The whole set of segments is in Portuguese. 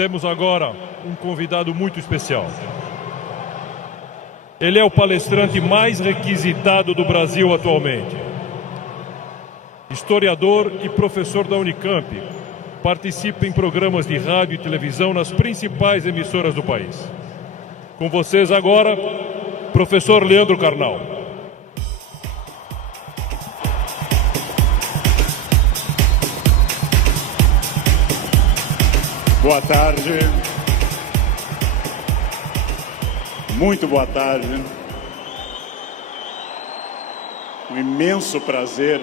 Temos agora um convidado muito especial. Ele é o palestrante mais requisitado do Brasil atualmente. Historiador e professor da Unicamp. Participa em programas de rádio e televisão nas principais emissoras do país. Com vocês agora, professor Leandro Carnal. Boa tarde. Muito boa tarde. Um imenso prazer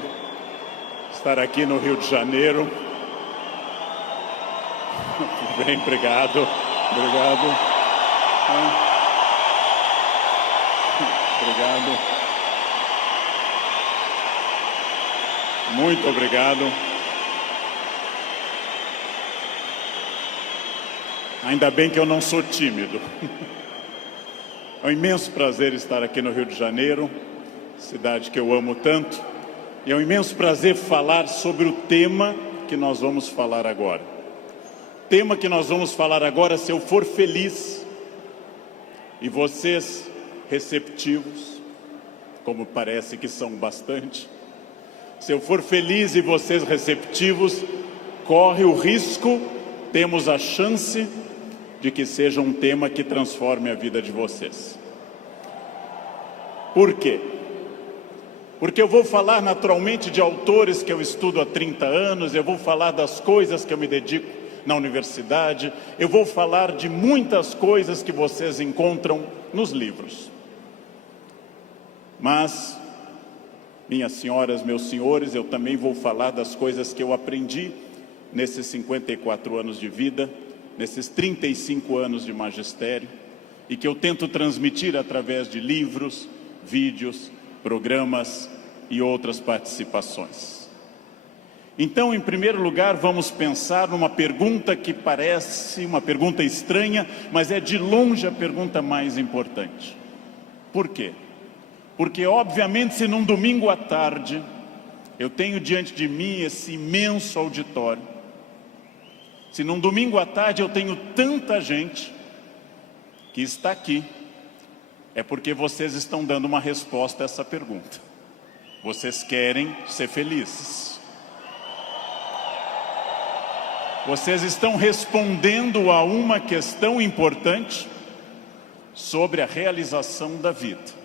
estar aqui no Rio de Janeiro. Bem, obrigado. Obrigado. Obrigado. Muito obrigado. Ainda bem que eu não sou tímido. É um imenso prazer estar aqui no Rio de Janeiro, cidade que eu amo tanto. E é um imenso prazer falar sobre o tema que nós vamos falar agora. O tema que nós vamos falar agora, se eu for feliz, e vocês receptivos, como parece que são bastante, se eu for feliz e vocês receptivos, corre o risco, temos a chance de que seja um tema que transforme a vida de vocês. Por quê? Porque eu vou falar naturalmente de autores que eu estudo há 30 anos, eu vou falar das coisas que eu me dedico na universidade, eu vou falar de muitas coisas que vocês encontram nos livros. Mas, minhas senhoras, meus senhores, eu também vou falar das coisas que eu aprendi nesses 54 anos de vida, nesses 35 anos de magistério, e que eu tento transmitir através de livros, vídeos, programas e outras participações. Então, em primeiro lugar, vamos pensar numa pergunta que parece uma pergunta estranha, mas é de longe a pergunta mais importante. Por quê? Porque, obviamente, se num domingo à tarde eu tenho diante de mim esse imenso auditório, se num domingo à tarde eu tenho tanta gente que está aqui, é porque vocês estão dando uma resposta a essa pergunta. Vocês querem ser felizes. Vocês estão respondendo a uma questão importante sobre a realização da vida.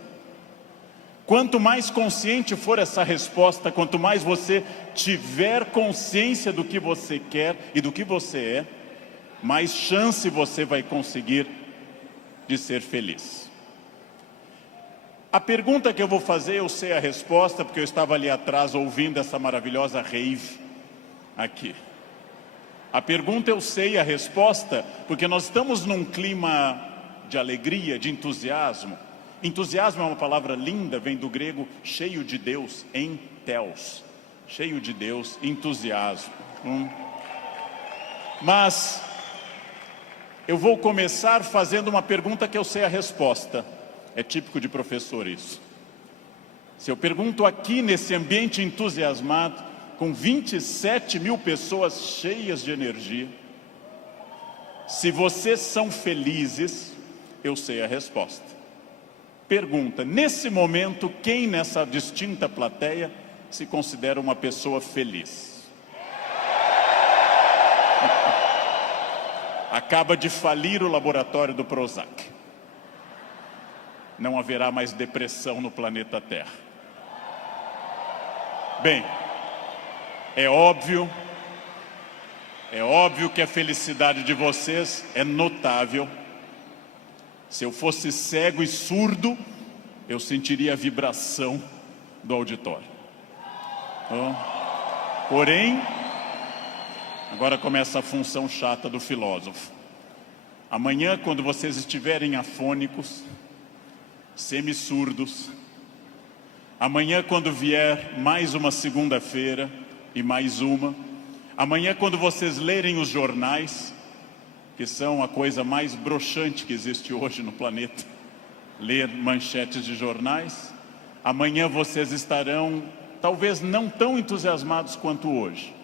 Quanto mais consciente for essa resposta, quanto mais você tiver consciência do que você quer e do que você é, mais chance você vai conseguir de ser feliz. A pergunta que eu vou fazer, eu sei a resposta, porque eu estava ali atrás ouvindo essa maravilhosa rave aqui. A pergunta eu sei a resposta, porque nós estamos num clima de alegria, de entusiasmo. Entusiasmo é uma palavra linda, vem do grego cheio de Deus, entheos. Cheio de Deus, entusiasmo. Mas eu vou começar fazendo uma pergunta que eu sei a resposta. É típico de professor isso. Se eu pergunto aqui nesse ambiente entusiasmado, com 27 mil pessoas cheias de energia, se vocês são felizes, eu sei a resposta. Pergunta, nesse momento, quem nessa distinta plateia se considera uma pessoa feliz? Acaba de falir o laboratório do Prozac. Não haverá mais depressão no planeta Terra. Bem, é óbvio que a felicidade de vocês é notável. Se eu fosse cego e surdo, eu sentiria a vibração do auditório. Porém, agora começa a função chata do filósofo. Amanhã, quando vocês estiverem afônicos, semi-surdos, amanhã, quando vier mais uma segunda-feira e mais uma, amanhã, quando vocês lerem os jornais, que são a coisa mais broxante que existe hoje no planeta, ler manchetes de jornais, amanhã vocês estarão talvez não tão entusiasmados quanto hoje,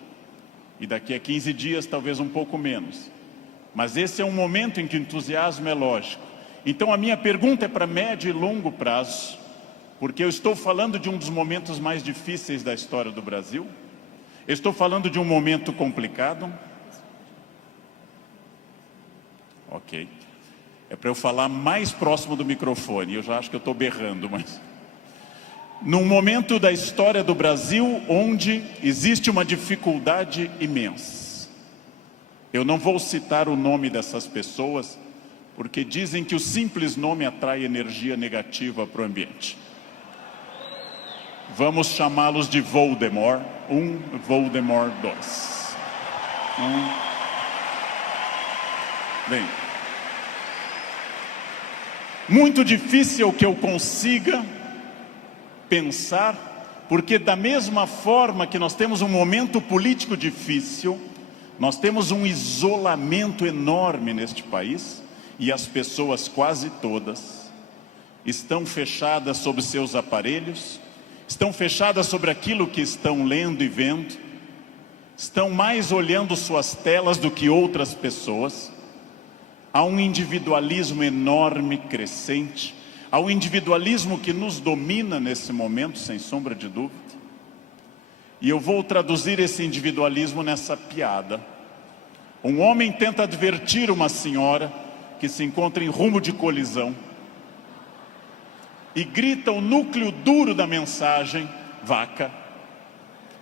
e daqui a 15 dias talvez um pouco menos, Mas esse é um momento em que o entusiasmo é lógico. Então a minha pergunta é para médio e longo prazo, porque eu estou falando de um dos momentos mais difíceis da história do Brasil. Eu estou falando de um momento complicado. Ok. É para eu falar mais próximo do microfone. Eu já acho que eu estou berrando, mas... Num momento da história do Brasil onde existe uma dificuldade imensa. Eu não vou citar o nome dessas pessoas, porque dizem que o simples nome atrai energia negativa para o ambiente. Vamos chamá-los de Voldemort 1, Voldemort 2. Bem, muito difícil que eu consiga pensar, porque da mesma forma que nós temos um momento político difícil, nós temos um isolamento enorme neste país, e as pessoas quase todas estão fechadas sobre seus aparelhos, estão fechadas sobre aquilo que estão lendo e vendo, estão mais olhando suas telas do que outras pessoas. Há um individualismo enorme, crescente. Há um individualismo que nos domina nesse momento, sem sombra de dúvida. E eu vou traduzir esse individualismo nessa piada. Um homem tenta advertir uma senhora que se encontra em rumo de colisão e grita o núcleo duro da mensagem, vaca,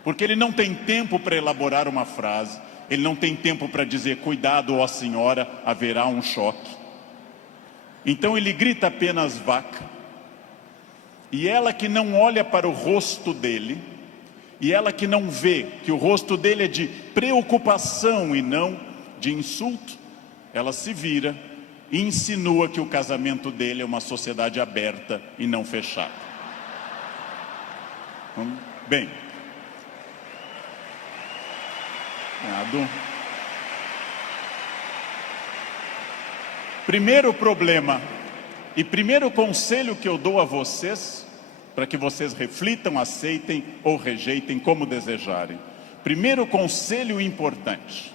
porque ele não tem tempo para elaborar uma frase, ele não tem tempo para dizer, cuidado, ó senhora, haverá um choque. Então ele grita apenas vaca, e ela que não olha para o rosto dele, e ela que não vê que o rosto dele é de preocupação e não de insulto, ela se vira e insinua que o casamento dele é uma sociedade aberta e não fechada. Bem, primeiro problema e primeiro conselho que eu dou a vocês, para que vocês reflitam, aceitem ou rejeitem como desejarem. Primeiro conselho importante: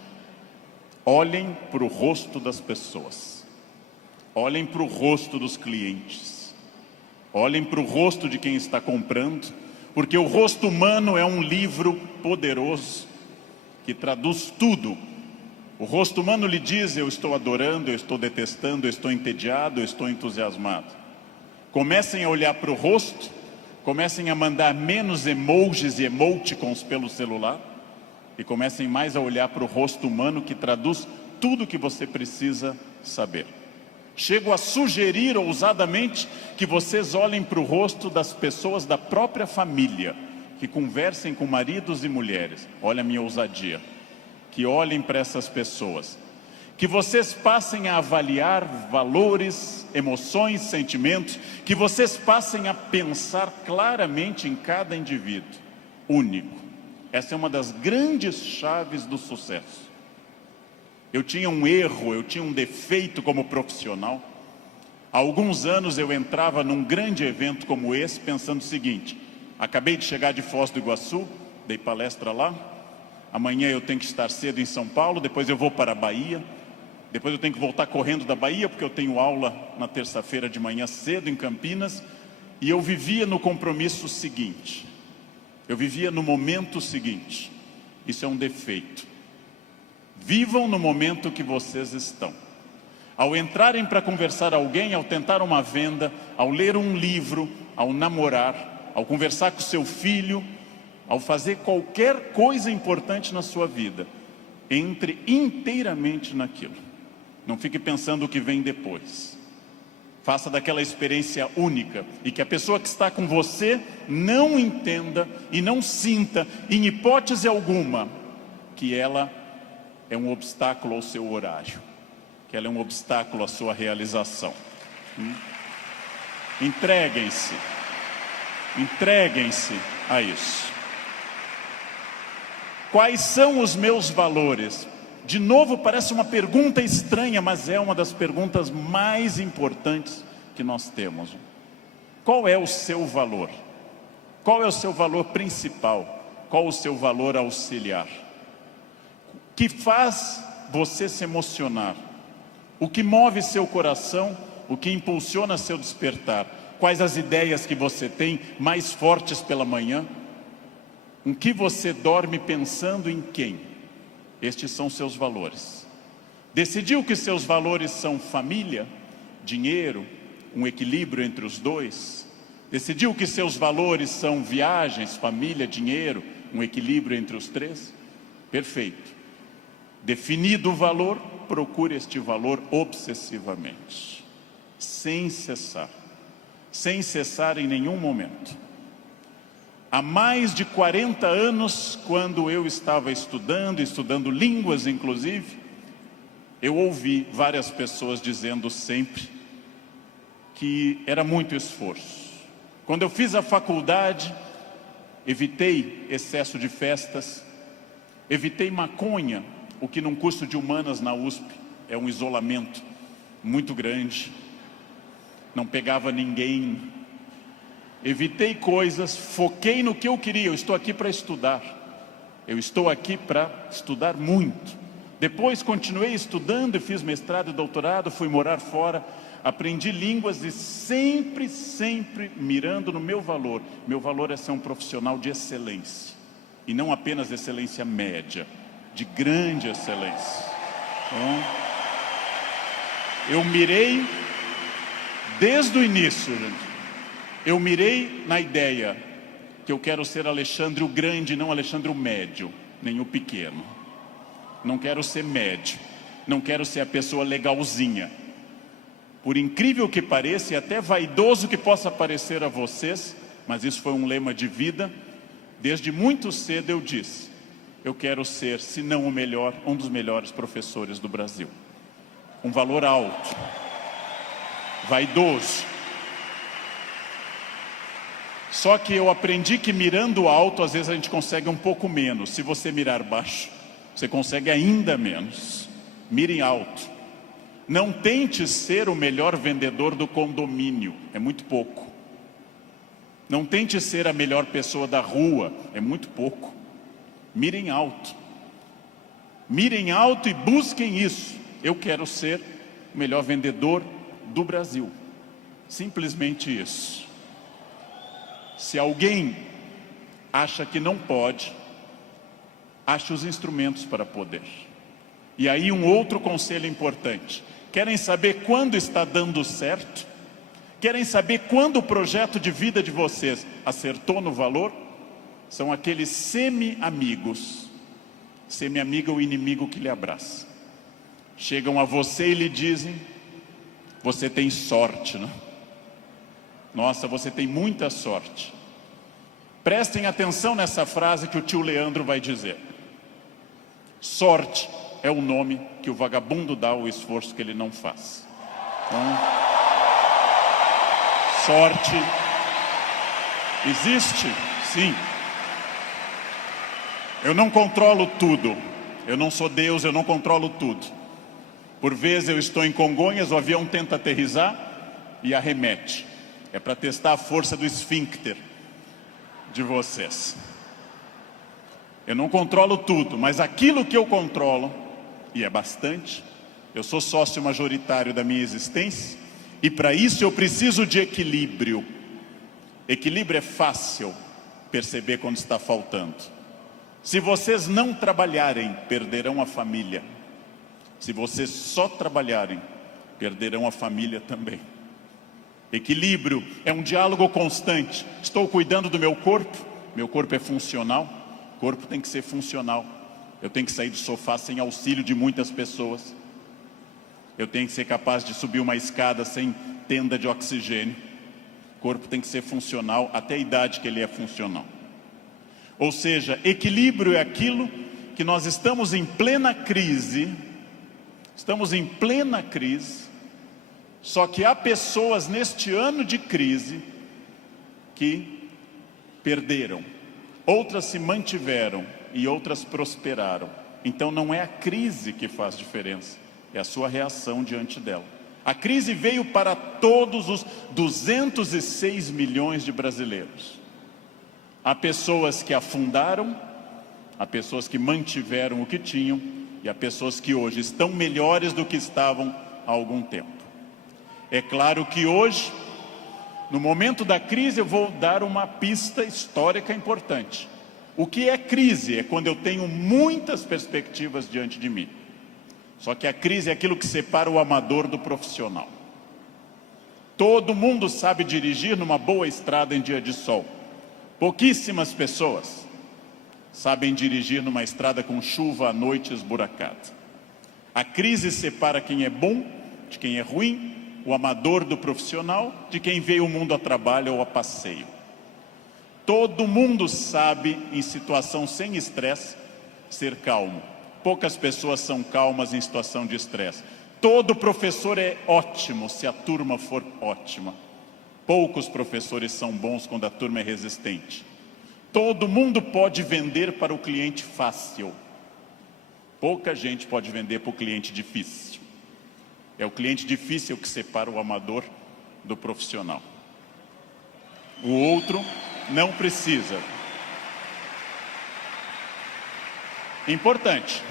olhem para o rosto das pessoas, olhem para o rosto dos clientes, olhem para o rosto de quem está comprando, porque o rosto humano é um livro poderoso que traduz tudo. O rosto humano lhe diz, eu estou adorando, eu estou detestando, eu estou entediado, eu estou entusiasmado. Comecem a olhar para o rosto, comecem a mandar menos emojis e emoticons pelo celular, e comecem mais a olhar para o rosto humano que traduz tudo o que você precisa saber. Chego a sugerir ousadamente que vocês olhem para o rosto das pessoas da própria família, que conversem com maridos e mulheres. Olha a minha ousadia. Que olhem para essas pessoas. Que vocês passem a avaliar valores, emoções, sentimentos. Que vocês passem a pensar claramente em cada indivíduo único. Essa é uma das grandes chaves do sucesso. Eu tinha um erro, eu tinha um defeito como profissional. Há alguns anos eu entrava num grande evento como esse pensando o seguinte: acabei de chegar de Foz do Iguaçu, dei palestra lá, amanhã eu tenho que estar cedo em São Paulo, depois eu vou para a Bahia, depois eu tenho que voltar correndo da Bahia, porque eu tenho aula na terça-feira de manhã cedo em Campinas, e eu vivia no compromisso seguinte, eu vivia no momento seguinte. Isso é um defeito. Vivam no momento que vocês estão. Ao entrarem para conversar com alguém, ao tentar uma venda, ao ler um livro, ao namorar, ao conversar com seu filho, ao fazer qualquer coisa importante na sua vida, entre inteiramente naquilo. Não fique pensando o que vem depois. Faça daquela experiência única, e que a pessoa que está com você não entenda e não sinta, em hipótese alguma, que ela é um obstáculo ao seu horário, que ela é um obstáculo à sua realização. Entreguem-se. Entreguem-se a isso. Quais são os meus valores? De novo, parece uma pergunta estranha, mas é uma das perguntas mais importantes que nós temos. Qual é o seu valor? Qual é o seu valor principal? Qual o seu valor auxiliar? Que faz você se emocionar O que move seu coração, o que impulsiona seu despertar? Quais as ideias que você tem mais fortes pela manhã? Com que você dorme pensando em quem? Estes são seus valores. Decidiu que seus valores são família, dinheiro, um equilíbrio entre os dois? Decidiu que seus valores são viagens, família, dinheiro, um equilíbrio entre os três? Perfeito. Definido o valor, procure este valor obsessivamente, sem cessar em nenhum momento. Há mais de 40 anos, quando eu estava estudando línguas inclusive, eu ouvi várias pessoas dizendo sempre que era muito esforço. Quando eu fiz a faculdade, evitei excesso de festas, evitei maconha, o que num curso de humanas na USP é um isolamento muito grande. Não pegava ninguém. Evitei coisas, foquei no que eu queria. Eu estou aqui para estudar. Eu estou aqui para estudar muito. Depois continuei estudando e fiz mestrado e doutorado, fui morar fora, aprendi línguas e sempre mirando no meu valor. Meu valor é ser um profissional de excelência. E não apenas excelência média, de grande excelência. Então, eu mirei desde o início, gente. Eu mirei na ideia que eu quero ser Alexandre o Grande, não Alexandre o Médio, nem o Pequeno. Não quero ser médio, não quero ser a pessoa legalzinha. Por incrível que pareça, e até vaidoso que possa parecer a vocês, mas isso foi um lema de vida, desde muito cedo eu disse, eu quero ser, se não o melhor, um dos melhores professores do Brasil. Um valor alto, vaidoso. Só que eu aprendi que mirando alto, às vezes a gente consegue um pouco menos. Se você mirar baixo, você consegue ainda menos. Mire alto. Não tente ser o melhor vendedor do condomínio, é muito pouco. Não tente ser a melhor pessoa da rua, é muito pouco. Mirem alto. Mirem alto e busquem isso. Eu quero ser o melhor vendedor do Brasil. Simplesmente isso. Se alguém acha que não pode, ache os instrumentos para poder. E aí um outro conselho importante. Querem saber quando está dando certo? Querem saber quando o projeto de vida de vocês acertou no valor? São aqueles semi-amigos. Semi-amigo é o inimigo que lhe abraça. Chegam a você e lhe dizem, você tem sorte, né? Nossa, você tem muita sorte. Prestem atenção nessa frase que o tio Leandro vai dizer. Sorte é o nome que o vagabundo dá ao esforço que ele não faz. Então, sorte existe? Sim. Eu não controlo tudo. Eu não sou Deus, eu não controlo tudo. Por vezes eu estou em Congonhas, o avião tenta aterrissar e arremete. É para testar a força do esfíncter de vocês. Eu não controlo tudo, mas aquilo que eu controlo, e é bastante, eu sou sócio majoritário da minha existência, e para isso eu preciso de equilíbrio. Equilíbrio é fácil perceber quando está faltando. Se vocês não trabalharem, perderão a família. Se vocês só trabalharem, perderão a família também. Equilíbrio é um diálogo constante. Estou cuidando do meu corpo é funcional, o corpo tem que ser funcional. Eu tenho que sair do sofá sem auxílio de muitas pessoas. Eu tenho que ser capaz de subir uma escada sem tenda de oxigênio. O corpo tem que ser funcional até a idade que ele é funcional. Ou seja, equilíbrio é aquilo que nós estamos em plena crise. Estamos em plena crise. Só que há pessoas neste ano de crise que perderam. Outras se mantiveram e outras prosperaram. Então não é a crise que faz diferença, é a sua reação diante dela. A crise veio para todos os 206 milhões de brasileiros. Há pessoas que afundaram, há pessoas que mantiveram o que tinham, e há pessoas que hoje estão melhores do que estavam há algum tempo. É claro que hoje, no momento da crise, eu vou dar uma pista histórica importante. O que é crise? É quando eu tenho muitas perspectivas diante de mim. Só que a crise é aquilo que separa o amador do profissional. Todo mundo sabe dirigir numa boa estrada em dia de sol. Pouquíssimas pessoas sabem dirigir numa estrada com chuva à noite esburacada. A crise separa quem é bom de quem é ruim, o amador do profissional, de quem veio o mundo a trabalho ou a passeio. Todo mundo sabe, em situação sem estresse, ser calmo. Poucas pessoas são calmas em situação de estresse. Todo professor é ótimo se a turma for ótima. Poucos professores são bons quando a turma é resistente. Todo mundo pode vender para o cliente fácil. Pouca gente pode vender para o cliente difícil. É o cliente difícil que separa o amador do profissional. O outro não precisa. Importante.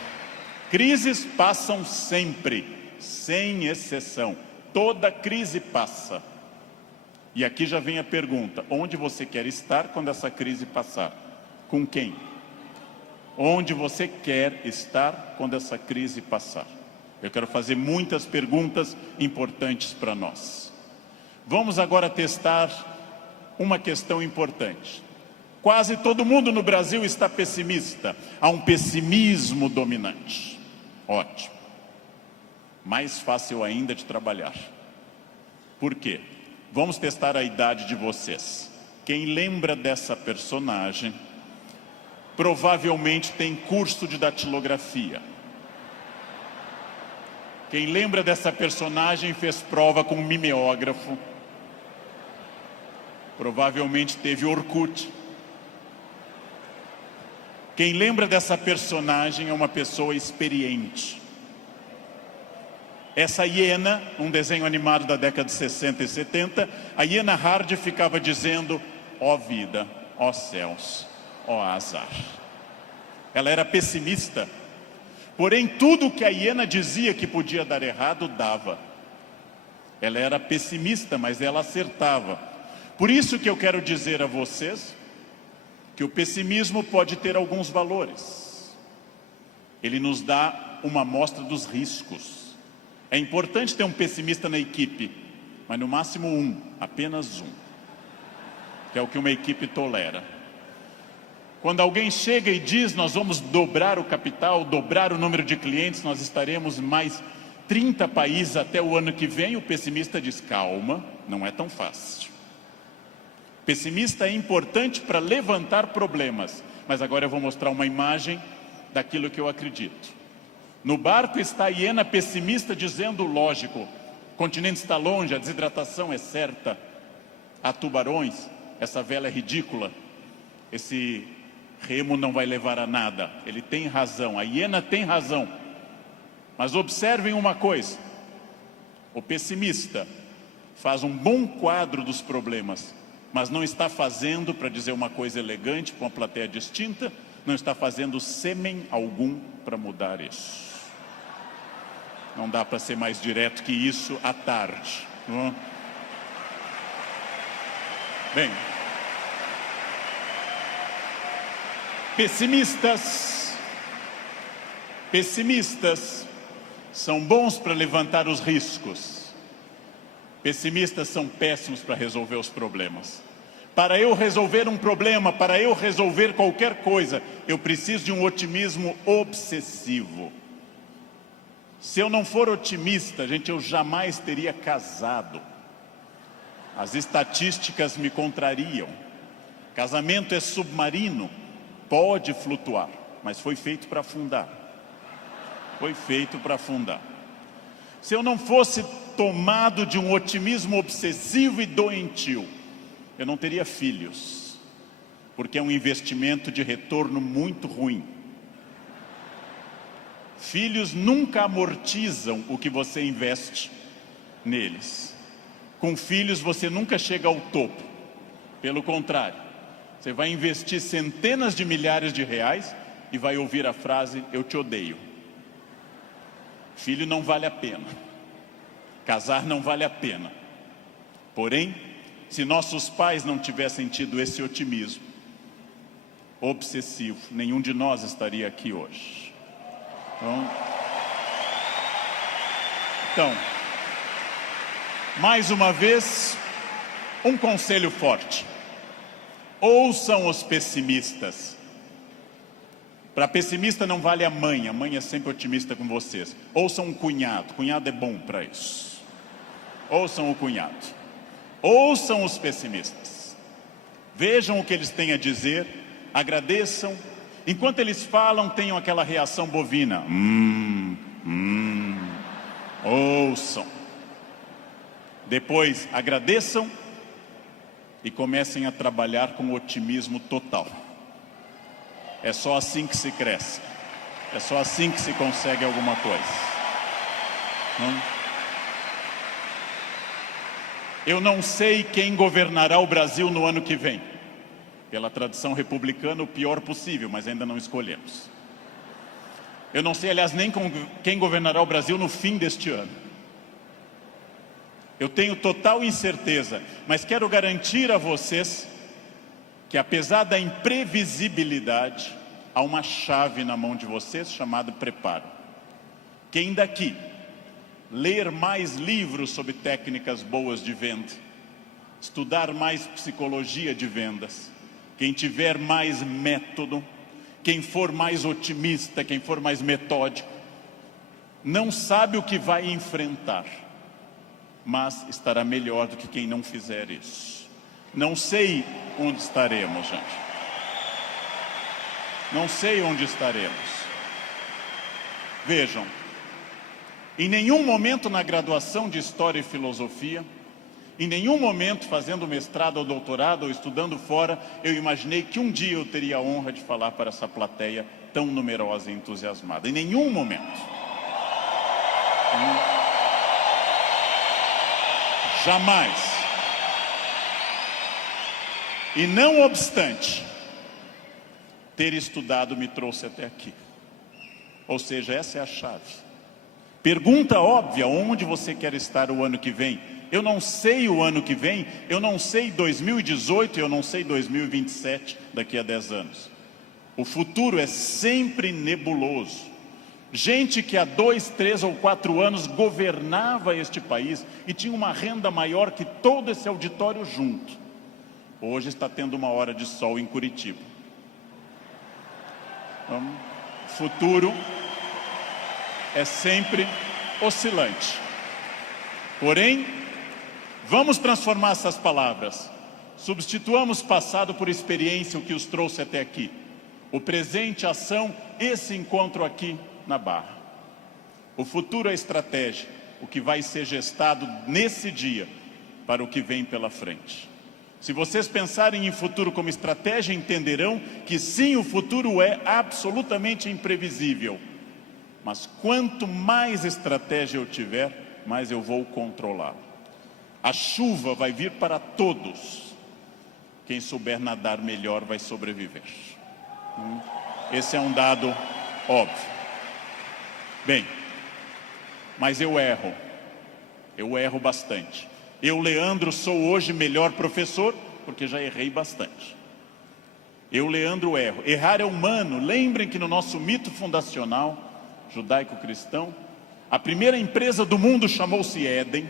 Crises passam sempre, sem exceção. Toda crise passa. E aqui já vem a pergunta: onde você quer estar quando essa crise passar? Com quem? Onde você quer estar quando essa crise passar? Eu quero fazer muitas perguntas importantes para nós. Vamos agora testar uma questão importante. Quase todo mundo no Brasil está pessimista. Há um pessimismo dominante. Ótimo. Mais fácil ainda de trabalhar. Por quê? Vamos testar a idade de vocês. Quem lembra dessa personagem provavelmente tem curso de datilografia. Quem lembra dessa personagem fez prova com um mimeógrafo. Provavelmente teve Orkut. Quem lembra dessa personagem é uma pessoa experiente. Essa hiena, um desenho animado da década de 60 e 70, a hiena Hard ficava dizendo: ó vida, ó céus, ó azar. Ela era pessimista. Porém, tudo que a hiena dizia que podia dar errado, dava. Ela era pessimista, mas ela acertava. Por isso que eu quero dizer a vocês que o pessimismo pode ter alguns valores. Ele nos dá uma amostra dos riscos. É importante ter um pessimista na equipe, mas no máximo um, apenas um, que é o que uma equipe tolera. Quando alguém chega e diz: nós vamos dobrar o capital, dobrar o número de clientes, nós estaremos em mais 30 países até o ano que vem, o pessimista diz: calma, não é tão fácil. Pessimista é importante para levantar problemas, mas agora eu vou mostrar uma imagem daquilo que eu acredito. No barco está a hiena pessimista dizendo: lógico, o continente está longe, a desidratação é certa, há tubarões, essa vela é ridícula, esse remo não vai levar a nada. Ele tem razão, a hiena tem razão. Mas observem uma coisa: o pessimista faz um bom quadro dos problemas, mas não está fazendo, para dizer uma coisa elegante para uma plateia distinta, não está fazendo sêmen algum para mudar isso. Não dá para ser mais direto que isso à tarde, não é? Bem, pessimistas são bons para levantar os riscos. Pessimistas são péssimos para resolver os problemas. Para eu resolver um problema, para eu resolver qualquer coisa, eu preciso de um otimismo obsessivo. Se eu não for otimista, gente, eu jamais teria casado. As estatísticas me contrariam. Casamento é submarino, pode flutuar, mas foi feito para afundar. Foi feito para afundar. Se eu não fosse tomado de um otimismo obsessivo e doentio, eu não teria filhos, porque é um investimento de retorno muito ruim. Filhos nunca amortizam o que você investe neles. Com filhos você nunca chega ao topo. Pelo contrário, você vai investir centenas de milhares de reais e vai ouvir a frase: eu te odeio. Filho não vale a pena. Casar não vale a pena. Porém, se nossos pais não tivessem tido esse otimismo obsessivo, nenhum de nós estaria aqui hoje. Então, mais uma vez, um conselho forte. Ouçam os pessimistas. Para pessimista não vale a mãe é sempre otimista com vocês. Ouçam um cunhado é bom para isso. Ouçam o cunhado. Ouçam os pessimistas. Vejam o que eles têm a dizer, agradeçam. Enquanto eles falam, tenham aquela reação bovina. Ouçam. Depois agradeçam e comecem a trabalhar com otimismo total. É só assim que se cresce. É só assim que se consegue alguma coisa. Eu não sei quem governará o Brasil no ano que vem. Pela tradição republicana, o pior possível, mas ainda não escolhemos. Eu não sei, aliás, nem quem governará o Brasil no fim deste ano. Eu tenho total incerteza, mas quero garantir a vocês que, apesar da imprevisibilidade, há uma chave na mão de vocês chamada preparo. Quem daqui ler mais livros sobre técnicas boas de venda, estudar mais psicologia de vendas, quem tiver mais método, quem for mais otimista, quem for mais metódico, não sabe o que vai enfrentar, mas estará melhor do que quem não fizer isso. Não sei onde estaremos, gente. Não sei onde estaremos. Vejam, em nenhum momento na graduação de História e Filosofia, em nenhum momento fazendo mestrado ou doutorado ou estudando fora, eu imaginei que um dia eu teria a honra de falar para essa plateia tão numerosa e entusiasmada. Em nenhum momento. Jamais. E não obstante, ter estudado me trouxe até aqui. Ou seja, essa é a chave. Pergunta óbvia, onde você quer estar o ano que vem? Eu não sei o ano que vem, eu não sei 2018, eu não sei 2027, daqui a 10 anos. O futuro é sempre nebuloso. Gente que há 2, 3 ou 4 anos governava este país e tinha uma renda maior que todo esse auditório junto. Hoje está tendo uma hora de sol em Curitiba. Então, o futuro é sempre oscilante. Porém, vamos transformar essas palavras. Substituamos passado por experiência, o que os trouxe até aqui. O presente, ação, esse encontro aqui na Barra. O futuro é estratégia, o que vai ser gestado nesse dia para o que vem pela frente. Se vocês pensarem em futuro como estratégia, entenderão que sim, o futuro é absolutamente imprevisível. Mas quanto mais estratégia eu tiver, mais eu vou controlar. A chuva vai vir para todos. Quem souber nadar melhor vai sobreviver. Esse é um dado óbvio. Bem, mas eu erro. Eu erro bastante. Eu, Leandro, sou hoje melhor professor, porque já errei bastante. Eu, Leandro, erro. Errar é humano. Lembrem que no nosso mito fundacional judaico-cristão, a primeira empresa do mundo chamou-se Éden,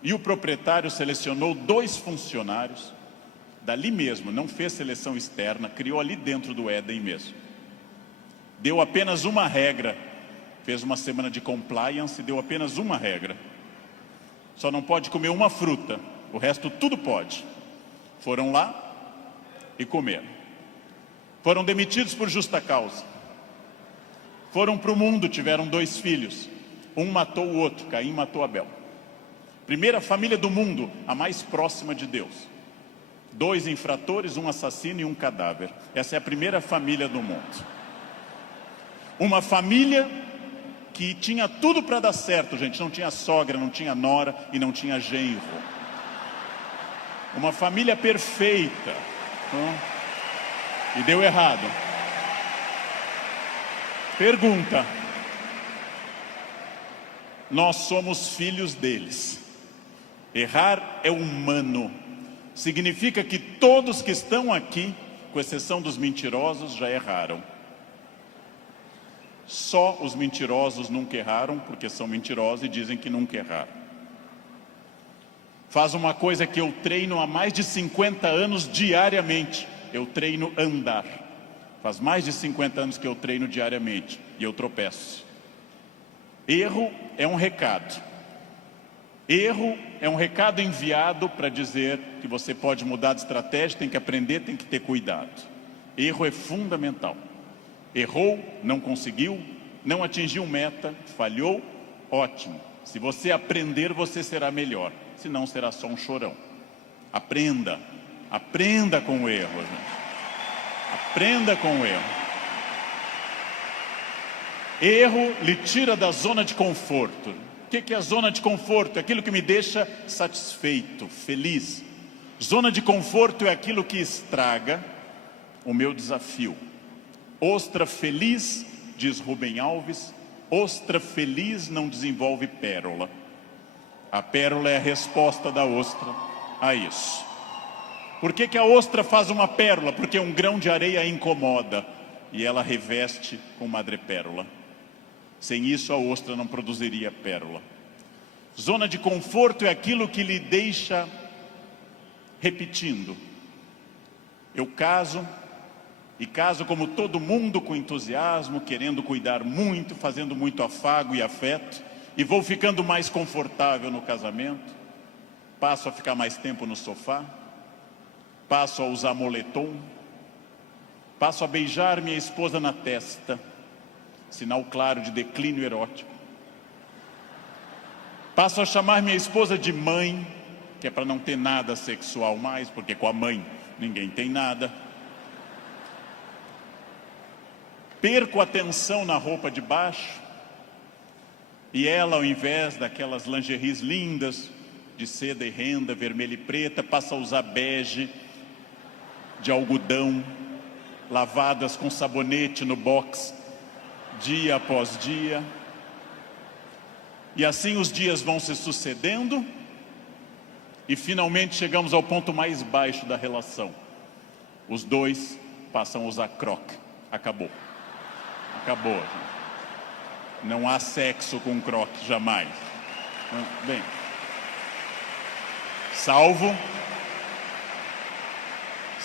e o proprietário selecionou 2 funcionários, dali mesmo, não fez seleção externa, criou ali dentro do Éden mesmo. Deu apenas uma regra, fez uma semana de compliance e deu apenas uma regra. Só não pode comer uma fruta, o resto tudo pode. Foram lá e comeram. Foram demitidos por justa causa. Foram para o mundo, tiveram 2 filhos. Um matou o outro, Caim matou Abel. Primeira família do mundo, a mais próxima de Deus. 2 infratores, um assassino e um cadáver. Essa é a primeira família do mundo. Uma família que tinha tudo para dar certo, gente. Não tinha sogra, não tinha nora e não tinha genro. Uma família perfeita. E deu errado. Nós somos filhos deles. Errar é humano. Significa que todos que estão aqui, com exceção dos mentirosos, já erraram. Só os mentirosos nunca erraram, porque são mentirosos e dizem que nunca erraram. Faz uma coisa que eu treino há mais de 50 anos diariamente. Eu treino andar. Faz mais de 50 anos que eu treino diariamente e eu tropeço. Erro é um recado. Erro é um recado enviado para dizer que você pode mudar de estratégia, tem que aprender, tem que ter cuidado. Erro é fundamental. Errou, não conseguiu, não atingiu meta, falhou, ótimo. Se você aprender, você será melhor. Senão será só um chorão. Aprenda. Aprenda com o erro, gente. Aprenda com o erro. Erro lhe tira da zona de conforto. O que é a zona de conforto? É aquilo que me deixa satisfeito, feliz. Zona de conforto é aquilo que estraga o meu desafio. Ostra feliz, diz Rubem Alves, ostra feliz não desenvolve pérola. A pérola é a resposta da ostra a isso. Por que a ostra faz uma pérola? Porque um grão de areia a incomoda e ela reveste com madrepérola. Sem isso a ostra não produziria pérola. Zona de conforto é aquilo que lhe deixa repetindo. Eu caso, e caso como todo mundo com entusiasmo, querendo cuidar muito, fazendo muito afago e afeto, e vou ficando mais confortável no casamento, passo a ficar mais tempo no sofá, passo a usar moletom, passo a beijar minha esposa na testa, sinal claro de declínio erótico. Passo a chamar minha esposa de mãe, que é para não ter nada sexual mais, porque com a mãe ninguém tem nada. Perco a atenção na roupa de baixo, e ela, ao invés daquelas lingeries lindas, de seda e renda, vermelha e preta, passa a usar bege, de algodão, lavadas com sabonete no box, dia após dia. E assim os dias vão se sucedendo, e finalmente chegamos ao ponto mais baixo da relação. Os dois passam a usar croque. Acabou. Acabou, gente. Não há sexo com croque, jamais. Bem, salvo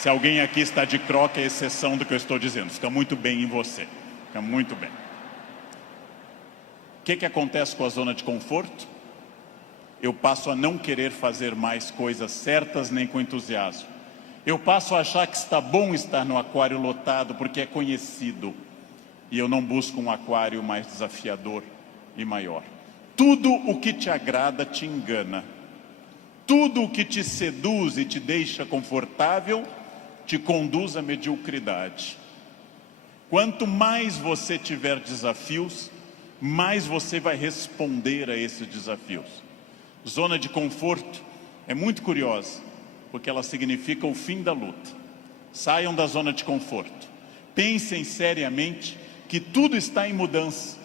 se alguém aqui está de croque, é exceção do que eu estou dizendo. Fica muito bem em você. Fica muito bem. O que acontece com a zona de conforto? Eu passo a não querer fazer mais coisas certas nem com entusiasmo. Eu passo a achar que está bom estar no aquário lotado porque é conhecido. E eu não busco um aquário mais desafiador e maior. Tudo o que te agrada te engana. Tudo o que te seduz e te deixa confortável te conduz à mediocridade. Quanto mais você tiver desafios, mais você vai responder a esses desafios. Zona de conforto é muito curiosa, porque ela significa o fim da luta. Saiam da zona de conforto. Pensem seriamente que tudo está em mudança,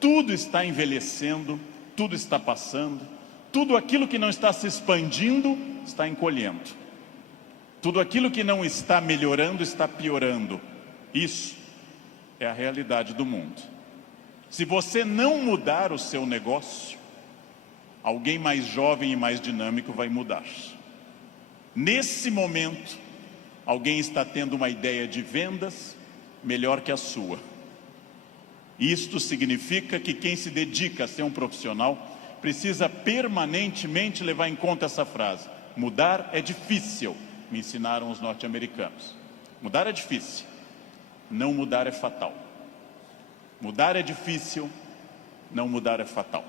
tudo está envelhecendo, tudo está passando, tudo aquilo que não está se expandindo está encolhendo. Tudo aquilo que não está melhorando está piorando. Isso é a realidade do mundo. Se você não mudar o seu negócio, alguém mais jovem e mais dinâmico vai mudar. Nesse momento, alguém está tendo uma ideia de vendas melhor que a sua. Isto significa que quem se dedica a ser um profissional precisa permanentemente levar em conta essa frase: mudar é difícil, me ensinaram os norte-americanos. Mudar é difícil, não mudar é fatal. Mudar é difícil, não mudar é fatal.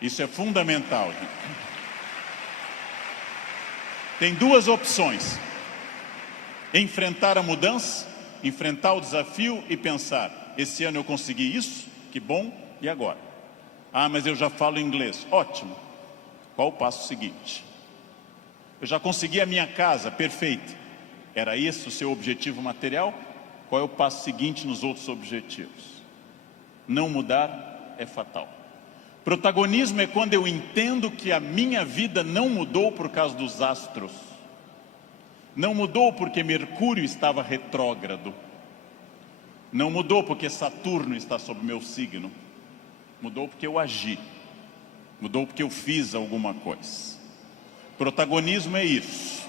Isso é fundamental, gente. Tem duas opções: enfrentar a mudança, enfrentar o desafio e pensar: esse ano eu consegui isso, que bom, e agora? Ah, mas eu já falo inglês. Ótimo. Qual o passo seguinte? Eu já consegui a minha casa, perfeito. Era esse o seu objetivo material? Qual é o passo seguinte nos outros objetivos? Não mudar é fatal. Protagonismo é quando eu entendo que a minha vida não mudou por causa dos astros. Não mudou porque Mercúrio estava retrógrado. Não mudou porque Saturno está sob meu signo. Mudou porque eu agi. Mudou porque eu fiz alguma coisa. Protagonismo é isso.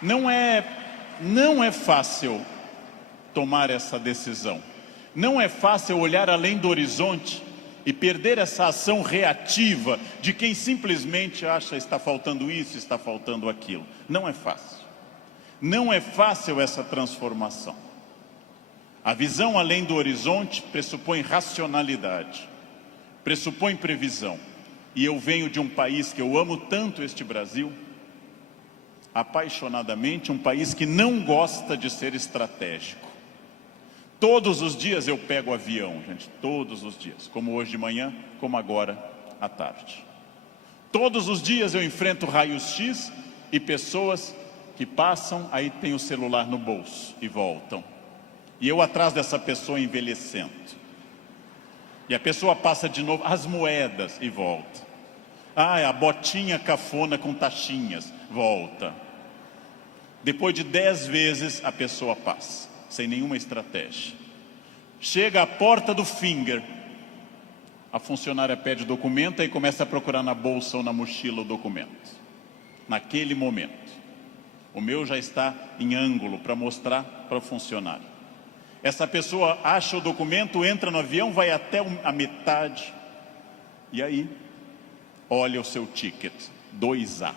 Não é fácil tomar essa decisão. Não é fácil olhar além do horizonte e perder essa ação reativa de quem simplesmente acha está faltando isso, está faltando aquilo. Não é fácil. Não é fácil essa transformação. A visão além do horizonte pressupõe racionalidade, pressupõe previsão. E eu venho de um país que eu amo tanto, este Brasil, apaixonadamente, um país que não gosta de ser estratégico. Todos os dias eu pego avião, gente, todos os dias, como hoje de manhã, como agora à tarde. Todos os dias eu enfrento raios-x e pessoas que passam, aí tem o celular no bolso e voltam. E eu atrás dessa pessoa envelhecendo. E a pessoa passa de novo, as moedas e volta. A botinha cafona com taxinhas, volta. Depois de 10 vezes a pessoa passa, sem nenhuma estratégia. Chega à porta do Finger, a funcionária pede o documento e começa a procurar na bolsa ou na mochila o documento. Naquele momento, o meu já está em ângulo para mostrar para o funcionário. Essa pessoa acha o documento, entra no avião, vai até a metade e aí olha o seu ticket, 2A,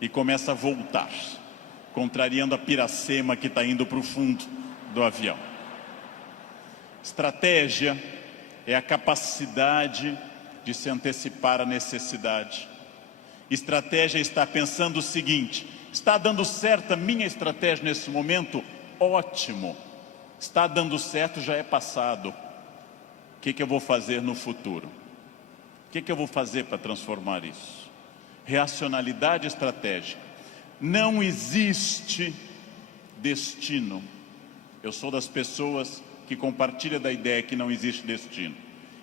e começa a voltar, contrariando a piracema que está indo para o fundo do avião. Estratégia é a capacidade de se antecipar à necessidade. Estratégia é estar pensando o seguinte: está dando certo a minha estratégia nesse momento? Ótimo. Está dando certo, já é passado. O que eu vou fazer no futuro? O que eu vou fazer para transformar isso? Racionalidade estratégica. Não existe destino. Eu sou das pessoas que compartilha da ideia que não existe destino.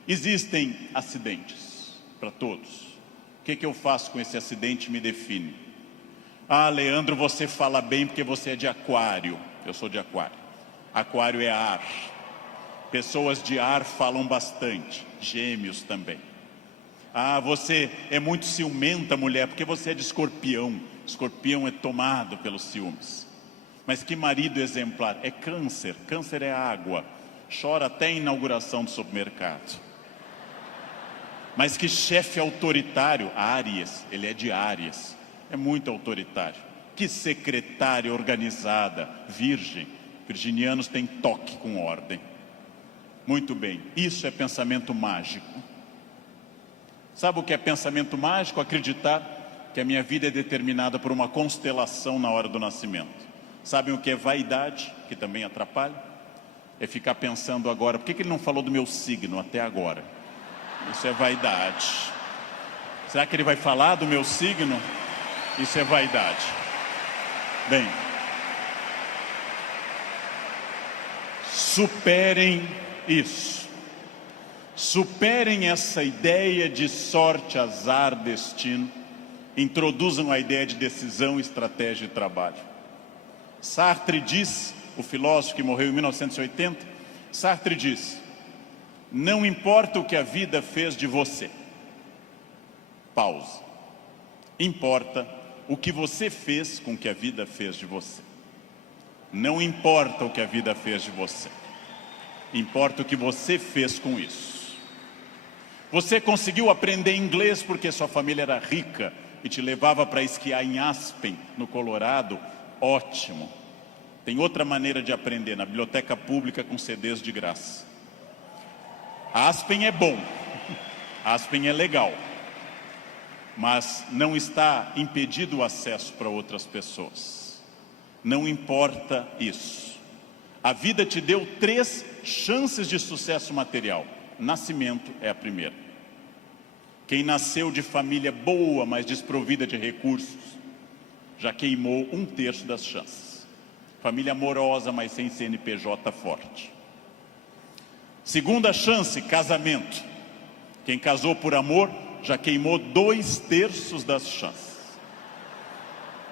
Existem acidentes para todos. O que eu faço com esse acidente me define. Leandro, você fala bem porque você é de aquário. Eu sou de aquário. Aquário é ar. Pessoas de ar falam bastante. Gêmeos também. Você é muito ciumenta, mulher, porque você é de escorpião. Escorpião é tomado pelos ciúmes. Mas que marido exemplar? É câncer. Câncer é água. Chora até a inauguração do supermercado. Mas que chefe autoritário? Áries. Ele é de Áries. É muito autoritário. Que secretária organizada? Virgem. Virginianos têm toque com ordem. Muito bem. Isso é pensamento mágico. Sabe o que é pensamento mágico? Acreditar que a minha vida é determinada por uma constelação na hora do nascimento. Sabem o que é vaidade, que também atrapalha? É ficar pensando agora, por que ele não falou do meu signo até agora? Isso é vaidade. Será que ele vai falar do meu signo? Isso é vaidade. Bem, superem isso. Superem essa ideia de sorte, azar, destino. Introduzam a ideia de decisão, estratégia e trabalho. Sartre diz, o filósofo que morreu em 1980, Sartre diz: não importa o que a vida fez de você. Pausa. Importa o que você fez com o que a vida fez de você. Não importa o que a vida fez de você. Importa o que você fez com isso. Você conseguiu aprender inglês porque sua família era rica e te levava para esquiar em Aspen, no Colorado? Ótimo. Tem outra maneira de aprender, na biblioteca pública com CDs de graça. Aspen é bom, Aspen é legal, mas não está impedido o acesso para outras pessoas. Não importa isso. A vida te deu 3 chances de sucesso material. Nascimento é a primeira. Quem nasceu de família boa, mas desprovida de recursos, já queimou 1/3 das chances. Família amorosa, mas sem CNPJ forte. Segunda chance, casamento. Quem casou por amor já queimou 2/3 das chances.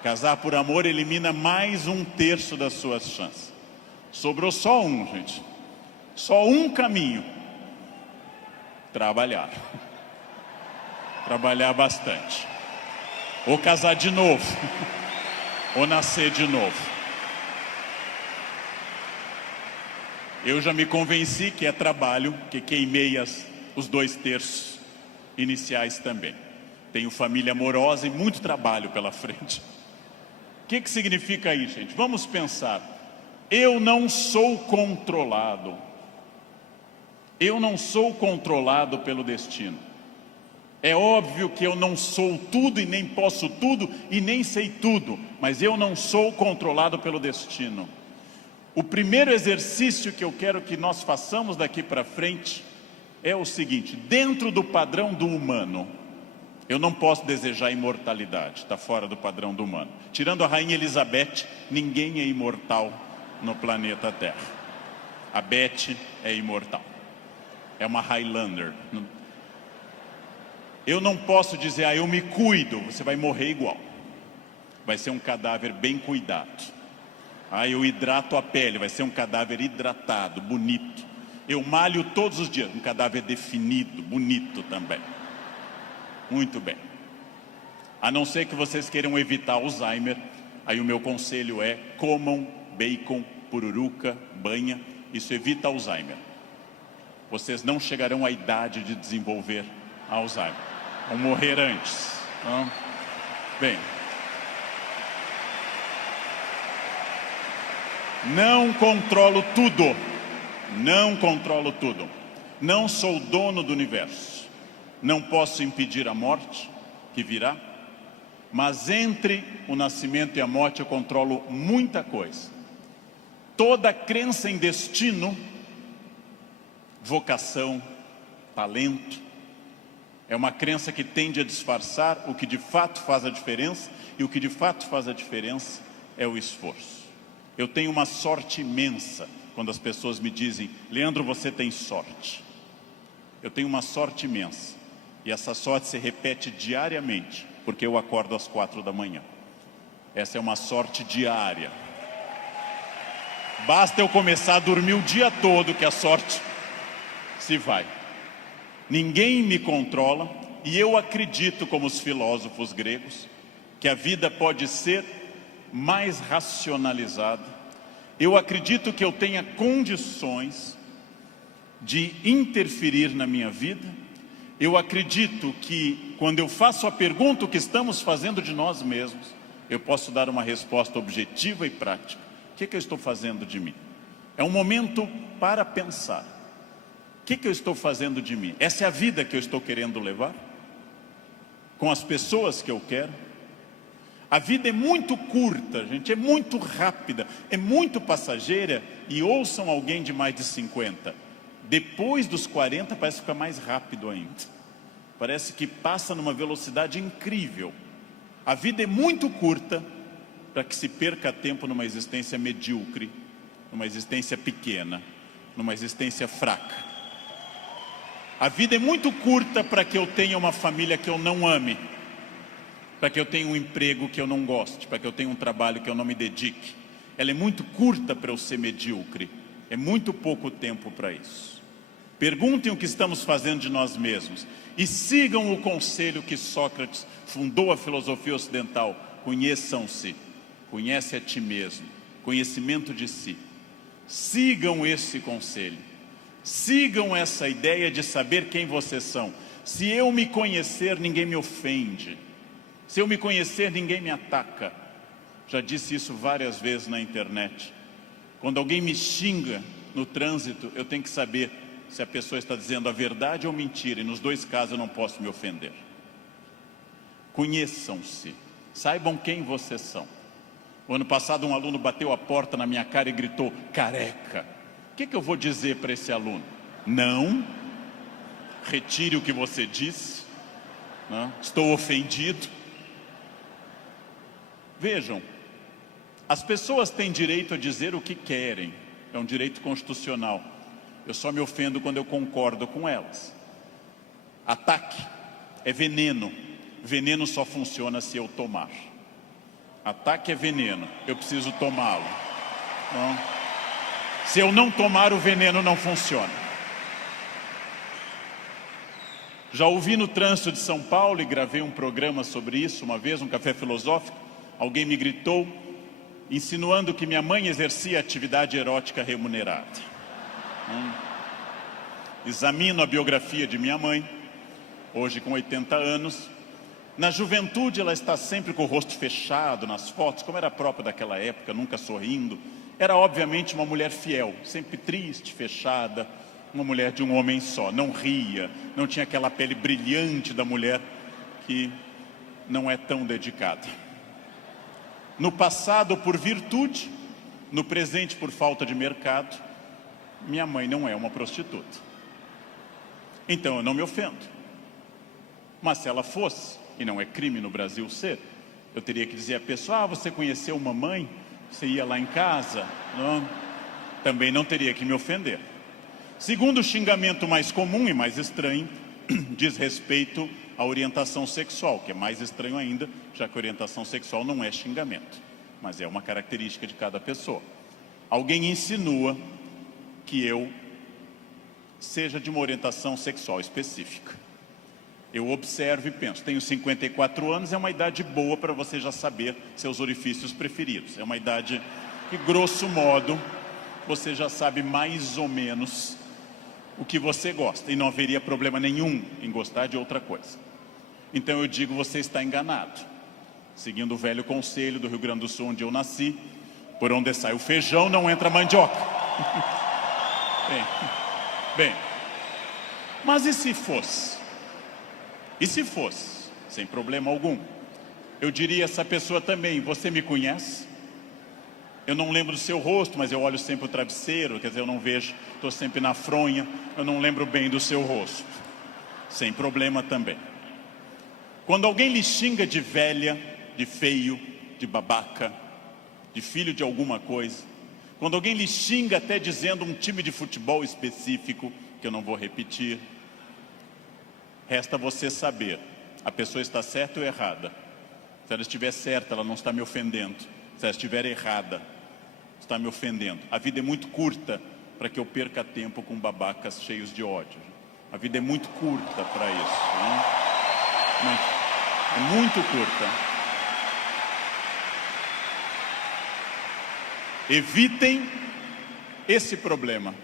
Casar por amor elimina mais 1/3 das suas chances. Sobrou só um, gente. Só um caminho. Trabalhar. Trabalhar bastante. Ou casar de novo. Ou nascer de novo. Eu já me convenci que é trabalho, que queimei os 2/3 iniciais também. Tenho família amorosa e muito trabalho pela frente. O que significa isso, gente? Vamos pensar. Eu não sou controlado. Eu não sou controlado pelo destino. É óbvio que eu não sou tudo e nem posso tudo e nem sei tudo, mas eu não sou controlado pelo destino. O primeiro exercício que eu quero que nós façamos daqui para frente é o seguinte: dentro do padrão do humano, eu não posso desejar imortalidade, está fora do padrão do humano. Tirando a rainha Elizabeth, ninguém é imortal no planeta Terra. A Beth é imortal, é uma Highlander. Eu não posso dizer, eu me cuido, você vai morrer igual. Vai ser um cadáver bem cuidado. Eu hidrato a pele, vai ser um cadáver hidratado, bonito. Eu malho todos os dias, um cadáver definido, bonito também. Muito bem. A não ser que vocês queiram evitar Alzheimer, aí o meu conselho é: comam bacon, pururuca, banha. Isso evita Alzheimer. Vocês não chegarão à idade de desenvolver Alzheimer. Vão morrer antes. Bem. Não controlo tudo. Não controlo tudo. Não sou dono do universo. Não posso impedir a morte que virá. Mas entre o nascimento e a morte eu controlo muita coisa. Toda crença em destino, vocação, talento, é uma crença que tende a disfarçar o que de fato faz a diferença. E o que de fato faz a diferença é o esforço. Eu tenho uma sorte imensa quando as pessoas me dizem: Leandro, você tem sorte. Eu tenho uma sorte imensa. E essa sorte se repete diariamente, porque eu acordo às 4 da manhã. Essa é uma sorte diária. Basta eu começar a dormir o dia todo que a sorte se vai. Ninguém me controla, e eu acredito, como os filósofos gregos, que a vida pode ser mais racionalizada. Eu acredito que eu tenha condições de interferir na minha vida. Eu acredito que quando eu faço a pergunta o que estamos fazendo de nós mesmos, eu posso dar uma resposta objetiva e prática. O que eu estou fazendo de mim? É um momento para pensar. O que eu estou fazendo de mim? Essa é a vida que eu estou querendo levar? Com as pessoas que eu quero? A vida é muito curta, gente, é muito rápida, é muito passageira. E ouçam alguém de mais de 50. Depois dos 40 parece ficar mais rápido ainda. Parece que passa numa velocidade incrível. A vida é muito curta para que se perca tempo numa existência medíocre, numa existência pequena, numa existência fraca. A vida é muito curta para que eu tenha uma família que eu não ame, para que eu tenha um emprego que eu não goste, para que eu tenha um trabalho que eu não me dedique. Ela é muito curta para eu ser medíocre. É muito pouco tempo para isso. Perguntem o que estamos fazendo de nós mesmos e sigam o conselho que Sócrates fundou a filosofia ocidental: conheçam-se, conhece a ti mesmo, conhecimento de si. Sigam esse conselho, sigam essa ideia de saber quem vocês são. Se eu me conhecer, ninguém me ofende. Se eu me conhecer, ninguém me ataca. Já disse isso várias vezes na internet. Quando alguém me xinga no trânsito, eu tenho que saber se a pessoa está dizendo a verdade ou mentira. E nos dois casos eu não posso me ofender. Conheçam-se. Saibam quem vocês são. O ano passado um aluno bateu a porta na minha cara e gritou: careca. O que eu vou dizer para esse aluno? Não. Retire o que você disse. Não. Estou ofendido. Vejam. As pessoas têm direito a dizer o que querem. É um direito constitucional. Eu só me ofendo quando eu concordo com elas. Ataque é veneno. Veneno só funciona se eu tomar. Ataque é veneno, eu preciso tomá-lo. Então, se eu não tomar, o veneno não funciona. Já ouvi no trânsito de São Paulo e gravei um programa sobre isso uma vez, um café filosófico. Alguém me gritou, insinuando que minha mãe exercia atividade erótica remunerada. Examino a biografia de minha mãe, hoje com 80 anos. Na juventude ela está sempre com o rosto fechado nas fotos, como era próprio daquela época, nunca sorrindo. Era obviamente uma mulher fiel, sempre triste, fechada, uma mulher de um homem só. Não ria, não tinha aquela pele brilhante da mulher que não é tão dedicada. No passado por virtude, no presente por falta de mercado, minha mãe não é uma prostituta. Então eu não me ofendo. Mas se ela fosse, e não é crime no Brasil ser, eu teria que dizer à pessoa, você conheceu mamãe? Você ia lá em casa? Não. Também não teria que me ofender. Segundo xingamento mais comum e mais estranho, diz respeito à orientação sexual, que é mais estranho ainda, já que orientação sexual não é xingamento, mas é uma característica de cada pessoa. Alguém insinua que eu seja de uma orientação sexual específica. Eu observo e penso, tenho 54 anos, é uma idade boa para você já saber seus orifícios preferidos. É uma idade que, grosso modo, você já sabe mais ou menos o que você gosta. E não haveria problema nenhum em gostar de outra coisa. Então eu digo, você está enganado. Seguindo o velho conselho do Rio Grande do Sul, onde eu nasci, por onde sai o feijão, não entra mandioca. Bem, mas e se fosse? E se fosse, sem problema algum, eu diria a essa pessoa também, você me conhece? Eu não lembro do seu rosto, mas eu olho sempre o travesseiro, quer dizer, eu não vejo, estou sempre na fronha, eu não lembro bem do seu rosto. Sem problema também. Quando alguém lhe xinga de velha, de feio, de babaca, de filho de alguma coisa, quando alguém lhe xinga até dizendo um time de futebol específico, que eu não vou repetir, resta você saber, a pessoa está certa ou errada. Se ela estiver certa, ela não está me ofendendo. Se ela estiver errada, está me ofendendo. A vida é muito curta para que eu perca tempo com babacas cheios de ódio. A vida é muito curta para isso. É muito curta. Evitem esse problema.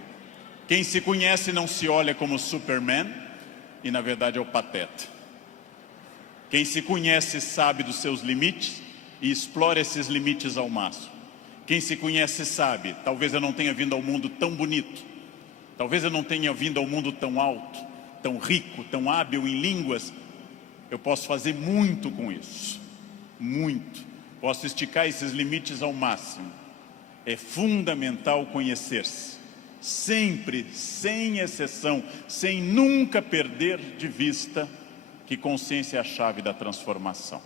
Quem se conhece não se olha como Superman, e na verdade é o pateta. Quem se conhece sabe dos seus limites e explora esses limites ao máximo. Quem se conhece sabe, talvez eu não tenha vindo ao mundo tão bonito, talvez eu não tenha vindo ao mundo tão alto, tão rico, tão hábil em línguas. Eu posso fazer muito com isso, muito. Posso esticar esses limites ao máximo. É fundamental conhecer-se. Sempre, sem exceção, sem nunca perder de vista que consciência é a chave da transformação.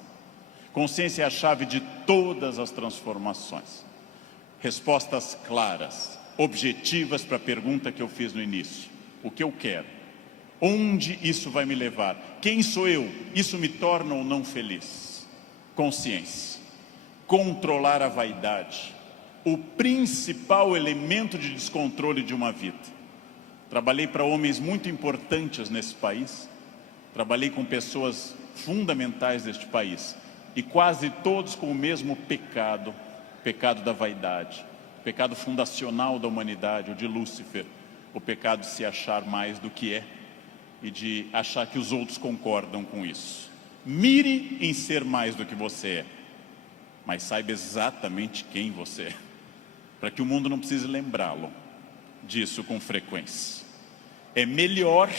Consciência é a chave de todas as transformações. Respostas claras, objetivas para a pergunta que eu fiz no início. O que eu quero? Onde isso vai me levar? Quem sou eu? Isso me torna ou não feliz? Consciência. Controlar a vaidade. O principal elemento de descontrole de uma vida. Trabalhei para homens muito importantes nesse país, trabalhei com pessoas fundamentais deste país, e quase todos com o mesmo pecado, o pecado da vaidade, o pecado fundacional da humanidade, o de Lúcifer, o pecado de se achar mais do que é, e de achar que os outros concordam com isso. Mire em ser mais do que você é, mas saiba exatamente quem você é, para que o mundo não precise lembrá-lo disso com frequência. É melhor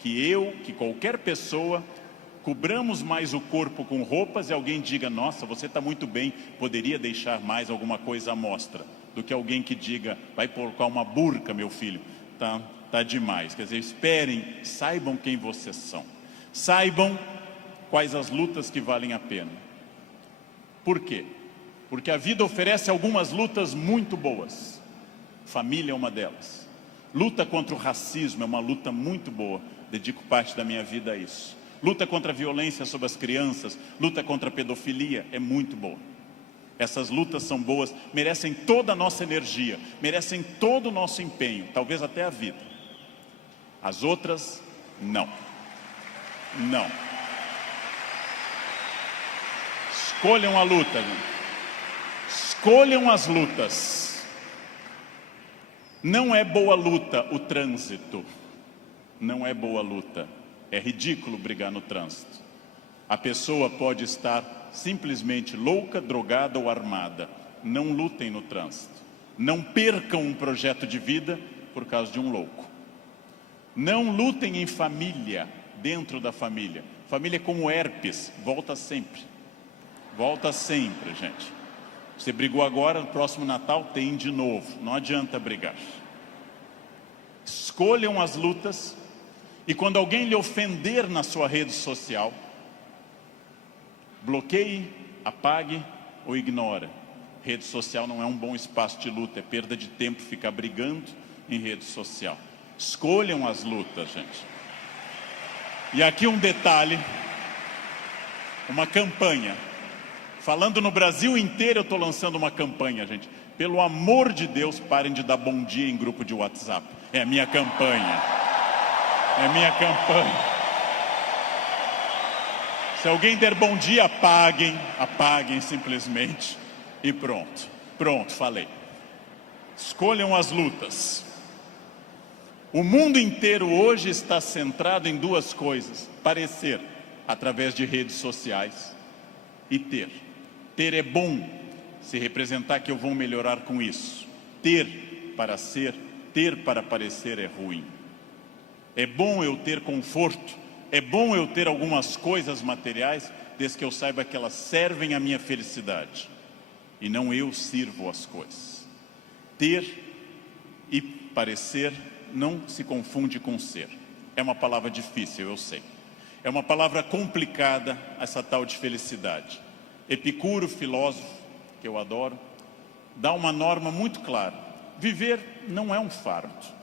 que qualquer pessoa, cobramos mais o corpo com roupas e alguém diga, nossa, você está muito bem, poderia deixar mais alguma coisa à mostra, do que alguém que diga, vai colocar uma burca, meu filho, tá demais. Quer dizer, esperem, saibam quem vocês são, saibam quais as lutas que valem a pena. Por quê? Porque a vida oferece algumas lutas muito boas. Família é uma delas. Luta contra o racismo é uma luta muito boa. dedico parte da minha vida a isso. Luta contra a violência sobre as crianças, luta contra a pedofilia, é muito boa. Essas lutas são boas, merecem toda a nossa energia, merecem todo o nosso empenho, talvez até a vida. As outras, não. Não. Escolham a luta, gente. Escolham as lutas. Não é boa luta o trânsito. Não é boa luta. É ridículo brigar no trânsito. A pessoa pode estar simplesmente louca, drogada ou armada. Não lutem no trânsito. Não percam um projeto de vida por causa de um louco. Não lutem em família, dentro da família. Família é como herpes, volta sempre. Volta sempre, gente. Você brigou agora, no próximo Natal tem de novo. Não adianta brigar. Escolham as lutas. E quando alguém lhe ofender na sua rede social, bloqueie, apague ou ignore. Rede social não é um bom espaço de luta, é perda de tempo ficar brigando em rede social. Escolham as lutas, gente. E aqui um detalhe, uma campanha. Falando no Brasil inteiro, eu estou lançando uma campanha, gente. Pelo amor de Deus, parem de dar bom dia em grupo de WhatsApp. É a minha campanha. É minha campanha. Se alguém der bom dia, apaguem simplesmente e pronto. Pronto, falei. Escolham as lutas. O mundo inteiro hoje está centrado em duas coisas: parecer, através de redes sociais, e ter. Ter é bom, se representar que eu vou melhorar com isso. Ter para ser, ter para parecer é ruim. É bom eu ter conforto, é bom eu ter algumas coisas materiais, desde que eu saiba que elas servem à minha felicidade, e não eu sirvo as coisas. Ter e parecer não se confunde com ser. É uma palavra difícil, eu sei. É uma palavra complicada, essa tal de felicidade. Epicuro, filósofo, que eu adoro, dá uma norma muito clara. Viver não é um fardo.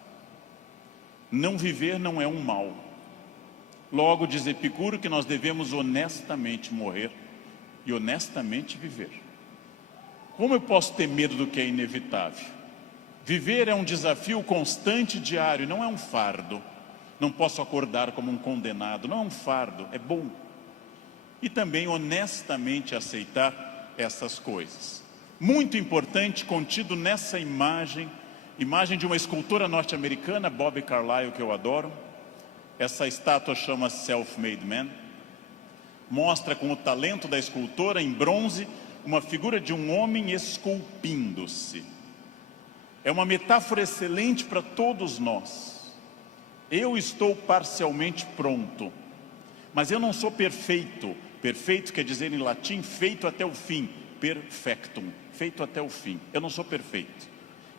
Não viver não é um mal. Logo, diz Epicuro que nós devemos honestamente morrer e honestamente viver. Como eu posso ter medo do que é inevitável? Viver é um desafio constante, diário, não é um fardo. Não posso acordar como um condenado, não é um fardo, é bom. E também honestamente aceitar essas coisas. Muito importante, contido nessa imagem de uma escultora norte-americana, Bobby Carlyle, que eu adoro. Essa estátua chama Self-Made Man. Mostra com o talento da escultora, em bronze, uma figura de um homem esculpindo-se. É uma metáfora excelente para todos nós. Eu estou parcialmente pronto, mas eu não sou perfeito. Perfeito quer dizer em latim, feito até o fim. Perfectum, feito até o fim. Eu não sou perfeito.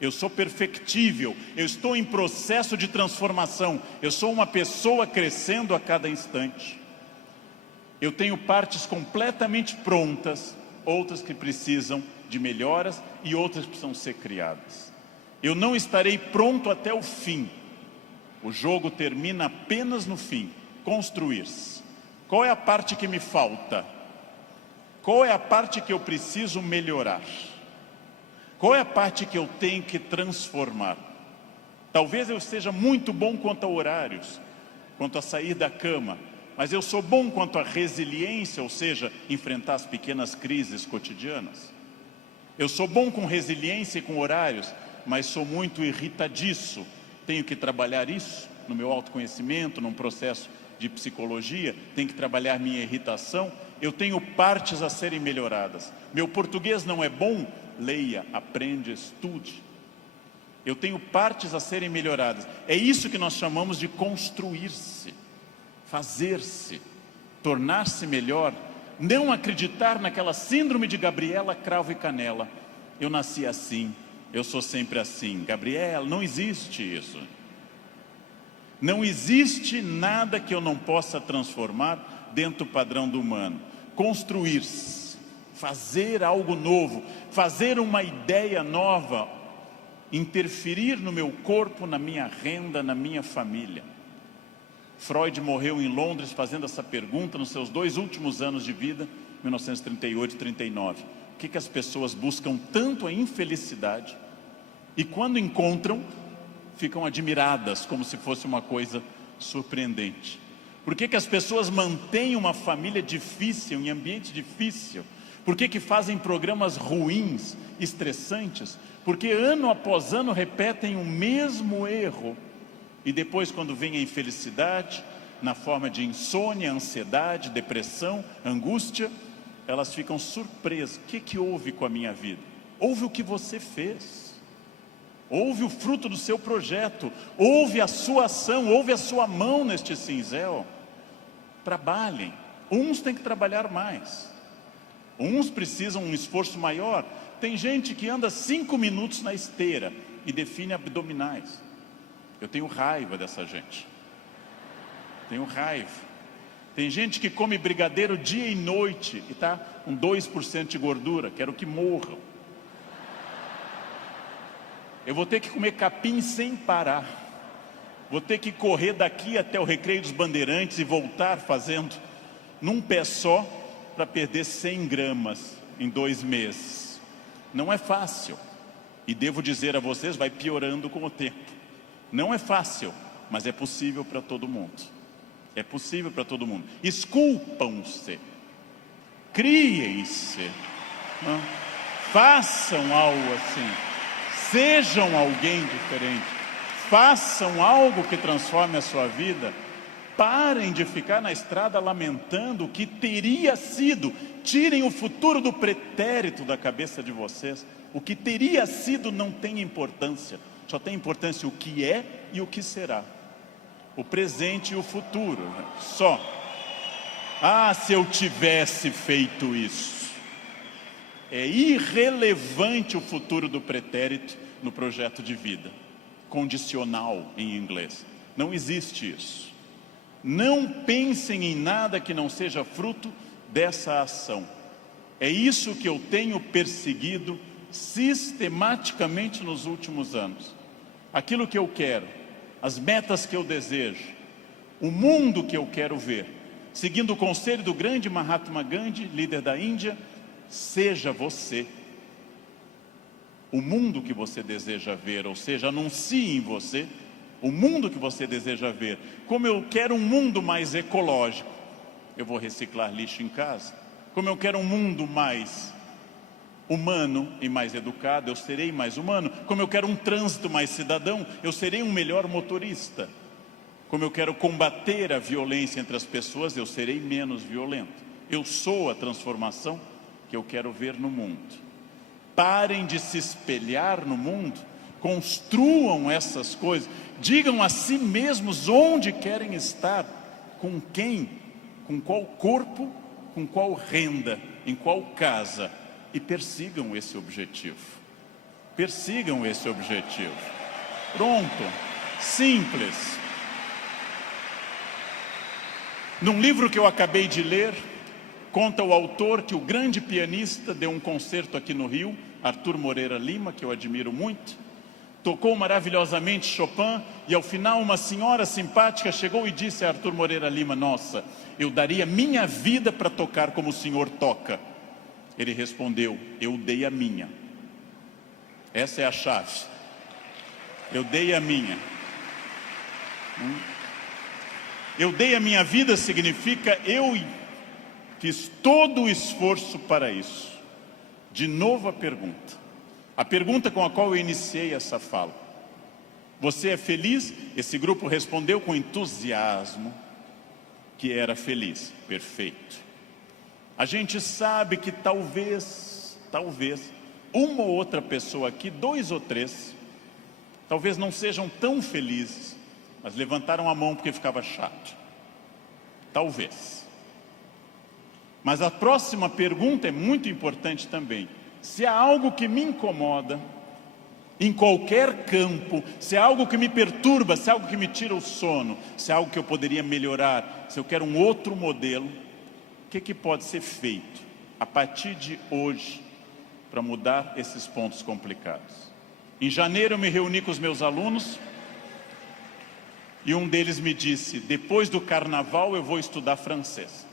Eu sou perfectível, eu estou em processo de transformação, eu sou uma pessoa crescendo a cada instante. Eu tenho partes completamente prontas, outras que precisam de melhoras e outras que precisam ser criadas. Eu não estarei pronto até o fim. O jogo termina apenas no fim, construir-se. Qual é a parte que me falta? Qual é a parte que eu preciso melhorar? Qual é a parte que eu tenho que transformar? Talvez eu seja muito bom quanto a horários, quanto a sair da cama, mas eu sou bom quanto a resiliência, ou seja, enfrentar as pequenas crises cotidianas. Eu sou bom com resiliência e com horários, mas sou muito irritadiço. Tenho que trabalhar isso no meu autoconhecimento, num processo de psicologia, tenho que trabalhar minha irritação. Eu tenho partes a serem melhoradas. Meu português não é bom? Leia, aprende, estude. Eu tenho partes a serem melhoradas. É isso que nós chamamos de construir-se, fazer-se, tornar-se melhor. Não acreditar naquela síndrome de Gabriela, cravo e canela. Eu nasci assim, eu sou sempre assim. Gabriela, não existe isso. Não existe nada que eu não possa transformar dentro do padrão do humano. Construir-se. Fazer algo novo, fazer uma ideia nova, interferir no meu corpo, na minha renda, na minha família. Freud morreu em Londres fazendo essa pergunta nos seus 2 últimos anos de vida, 1938 e 39. Por que as pessoas buscam tanto a infelicidade e quando encontram, ficam admiradas como se fosse uma coisa surpreendente? Por que as pessoas mantêm uma família difícil, em ambiente difícil? Por que fazem programas ruins, estressantes? Porque ano após ano repetem o mesmo erro. E depois, quando vem a infelicidade, na forma de insônia, ansiedade, depressão, angústia, elas ficam surpresas. O que houve com a minha vida? Houve o que você fez. Houve o fruto do seu projeto. Houve a sua ação, houve a sua mão neste cinzel. Trabalhem. Uns têm que trabalhar mais. Uns precisam um esforço maior. Tem gente que anda 5 minutos na esteira e define abdominais. Eu tenho raiva dessa gente. Tenho raiva. Tem gente que come brigadeiro dia e noite e está com 2% de gordura. Quero que morram. Eu vou ter que comer capim sem parar. Vou ter que correr daqui até o Recreio dos Bandeirantes e voltar fazendo num pé só para perder 100 gramas em 2 meses. Não é fácil. E devo dizer a vocês, vai piorando com o tempo. Não é fácil, mas é possível para todo mundo. É possível para todo mundo. Esculpam-se. Criem-se. Façam algo assim. Sejam alguém diferente. Façam algo que transforme a sua vida. Parem de ficar na estrada lamentando o que teria sido. Tirem o futuro do pretérito da cabeça de vocês. O que teria sido não tem importância. Só tem importância o que é e o que será. O presente e o futuro. Só. Ah, se eu tivesse feito isso. É irrelevante o futuro do pretérito no projeto de vida. Condicional em inglês. Não existe isso. Não pensem em nada que não seja fruto dessa ação. É isso que eu tenho perseguido sistematicamente nos últimos anos. Aquilo que eu quero, as metas que eu desejo, o mundo que eu quero ver, seguindo o conselho do grande Mahatma Gandhi, líder da Índia, seja você o mundo que você deseja ver, ou seja, anuncie em você o mundo que você deseja ver. Como eu quero um mundo mais ecológico, eu vou reciclar lixo em casa. Como eu quero um mundo mais humano e mais educado, eu serei mais humano. Como eu quero um trânsito mais cidadão, eu serei um melhor motorista. Como eu quero combater a violência entre as pessoas, eu serei menos violento. Eu sou a transformação que eu quero ver no mundo. Parem de se espelhar no mundo, construam essas coisas, digam a si mesmos onde querem estar, com quem, com qual corpo, com qual renda, em qual casa, e persigam esse objetivo. Persigam esse objetivo. Pronto, simples. Num livro que eu acabei de ler, conta o autor que o grande pianista deu um concerto aqui no Rio, Arthur Moreira Lima, que eu admiro muito, tocou maravilhosamente Chopin, e ao final uma senhora simpática chegou e disse a Arthur Moreira Lima: nossa, eu daria minha vida para tocar como o senhor toca. Ele respondeu: eu dei a minha. Essa é a chave. Eu dei a minha. Eu dei a minha vida significa eu fiz todo o esforço para isso. De novo a pergunta com a qual eu iniciei essa fala. Você é feliz? Esse grupo respondeu com entusiasmo que era feliz. Perfeito. A gente sabe que talvez, uma ou outra pessoa aqui, 2 ou 3, talvez não sejam tão felizes, mas levantaram a mão porque ficava chato. Talvez. Mas a próxima pergunta é muito importante também. Se há algo que me incomoda, em qualquer campo, se há algo que me perturba, se há algo que me tira o sono, se há algo que eu poderia melhorar, se eu quero um outro modelo, o que pode ser feito a partir de hoje para mudar esses pontos complicados? Em janeiro eu me reuni com os meus alunos E um deles me disse: depois do carnaval eu vou estudar francês.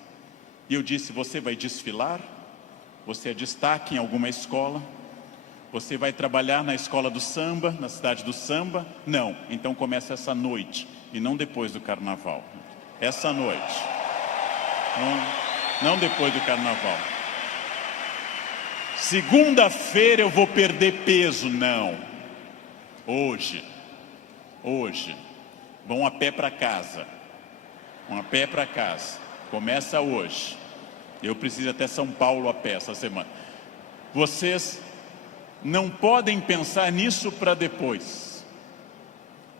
E eu disse: você vai desfilar? Você é destaque em alguma escola? Você vai trabalhar na escola do samba, na cidade do samba? Não, então começa essa noite, e não depois do carnaval. Essa noite. Não depois do carnaval. Segunda-feira eu vou perder peso. Não. Hoje. Vão a pé para casa. Começa hoje. Eu preciso ir até São Paulo a pé essa semana. Vocês não podem pensar nisso para depois.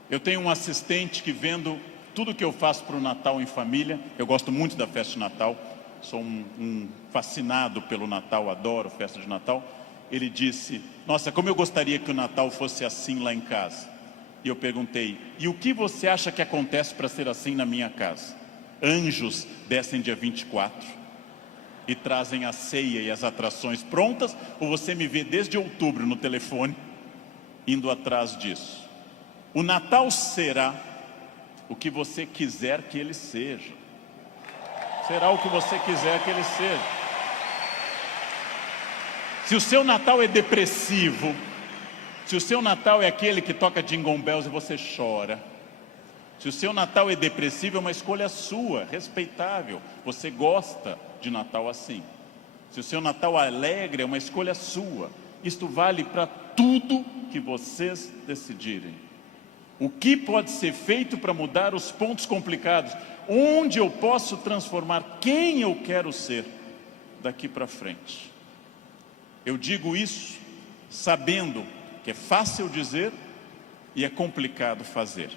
Eu tenho um assistente que, vendo tudo que eu faço para o Natal em família, eu gosto muito da festa de Natal, sou um fascinado pelo Natal, adoro festa de Natal. Ele disse: nossa, como eu gostaria que o Natal fosse assim lá em casa. E eu perguntei: e o que você acha que acontece para ser assim na minha casa? Anjos descem dia 24 e trazem a ceia e as atrações prontas, ou você me vê desde outubro no telefone indo atrás disso? O Natal será o que você quiser que ele seja. Será o que você quiser que ele seja. Se o seu Natal é depressivo, se o seu Natal é aquele que toca Jingle Bells e você chora, se o seu Natal é depressivo, é uma escolha sua, respeitável. Você gosta de Natal assim. Se o seu Natal é alegre, é uma escolha sua. Isto vale para tudo que vocês decidirem. O que pode ser feito para mudar os pontos complicados? Onde eu posso transformar quem eu quero ser daqui para frente? Eu digo isso sabendo que é fácil dizer e é complicado fazer.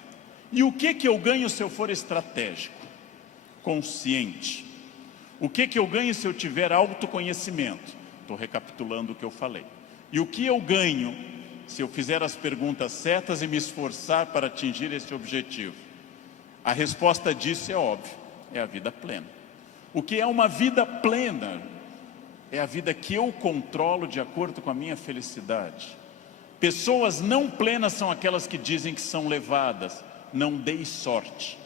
E o que eu ganho se eu for estratégico, consciente? O que eu ganho se eu tiver autoconhecimento? Estou recapitulando o que eu falei. E o que eu ganho se eu fizer as perguntas certas e me esforçar para atingir esse objetivo? A resposta disso é óbvia, é a vida plena. O que é uma vida plena? É a vida que eu controlo de acordo com a minha felicidade. Pessoas não plenas são aquelas que dizem que são levadas. Não dei sorte.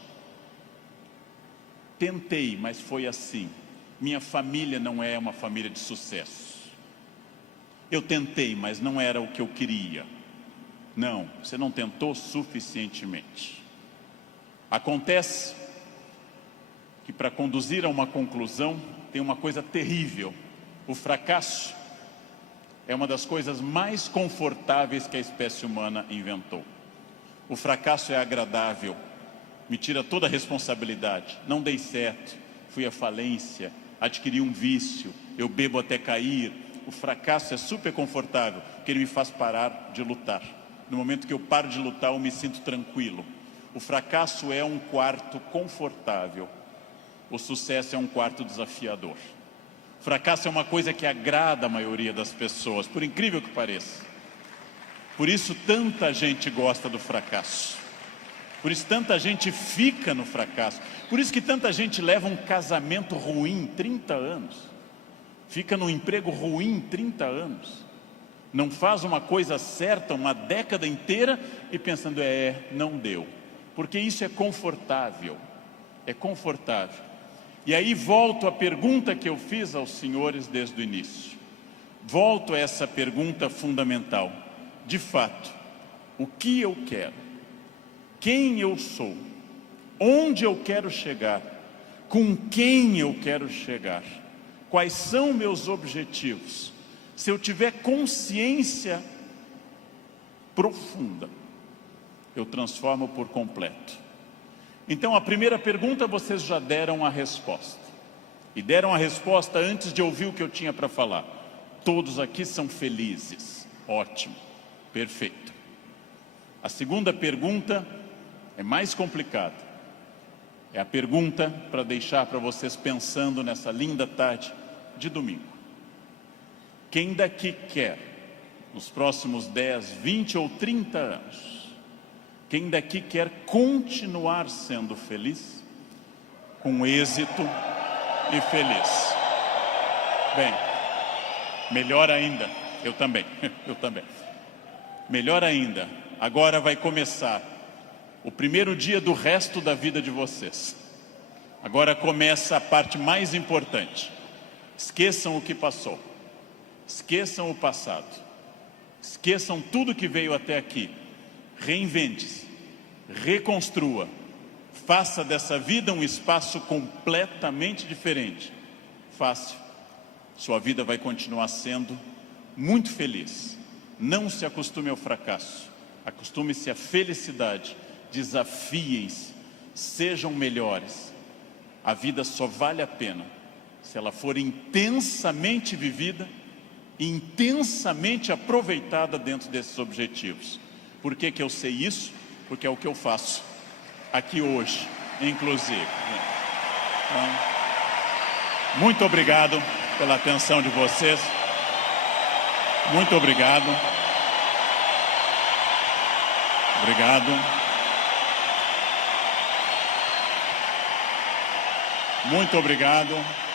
Tentei, mas foi assim. Minha família não é uma família de sucesso. Eu tentei, mas não era o que eu queria. Não, você não tentou suficientemente. Acontece que, para conduzir a uma conclusão, tem uma coisa terrível. O fracasso é uma das coisas mais confortáveis que a espécie humana inventou. O fracasso é agradável, me tira toda a responsabilidade. Não dei certo, fui à falência, adquiri um vício, eu bebo até cair. O fracasso é super confortável, porque ele me faz parar de lutar. No momento que eu paro de lutar, eu me sinto tranquilo. O fracasso é um quarto confortável, o sucesso é um quarto desafiador. O fracasso é uma coisa que agrada a maioria das pessoas, por incrível que pareça. Por isso tanta gente gosta do fracasso. Por isso tanta gente fica no fracasso. Por isso que tanta gente leva um casamento ruim 30 anos. Fica num emprego ruim 30 anos. Não faz uma coisa certa uma década inteira e pensando, não deu. Porque isso é confortável. É confortável. E aí volto à pergunta que eu fiz aos senhores desde o início. Volto a essa pergunta fundamental. De fato, o que eu quero? Quem eu sou? Onde eu quero chegar? Com quem eu quero chegar? Quais são meus objetivos? Se eu tiver consciência profunda, eu transformo por completo. Então, a primeira pergunta vocês já deram a resposta. E deram a resposta antes de ouvir o que eu tinha para falar. Todos aqui são felizes. Ótimo. Perfeito. A segunda pergunta é mais complicada. É a pergunta para deixar para vocês pensando nessa linda tarde de domingo. Quem daqui quer, nos próximos 10, 20 ou 30 anos, quem daqui quer continuar sendo feliz, com êxito e feliz? Bem, melhor ainda, eu também. Melhor ainda, agora vai começar o primeiro dia do resto da vida de vocês. Agora começa a parte mais importante. Esqueçam o que passou. Esqueçam o passado. Esqueçam tudo que veio até aqui. Reinvente-se. Reconstrua. Faça dessa vida um espaço completamente diferente. Fácil. Sua vida vai continuar sendo muito feliz. Não se acostume ao fracasso. Acostume-se à felicidade. Desafiem-se. Sejam melhores. A vida só vale a pena se ela for intensamente vivida, intensamente aproveitada dentro desses objetivos. Por que que eu sei isso? Porque é o que eu faço aqui hoje, inclusive. Então, muito obrigado pela atenção de vocês. Muito obrigado. Obrigado. Muito obrigado.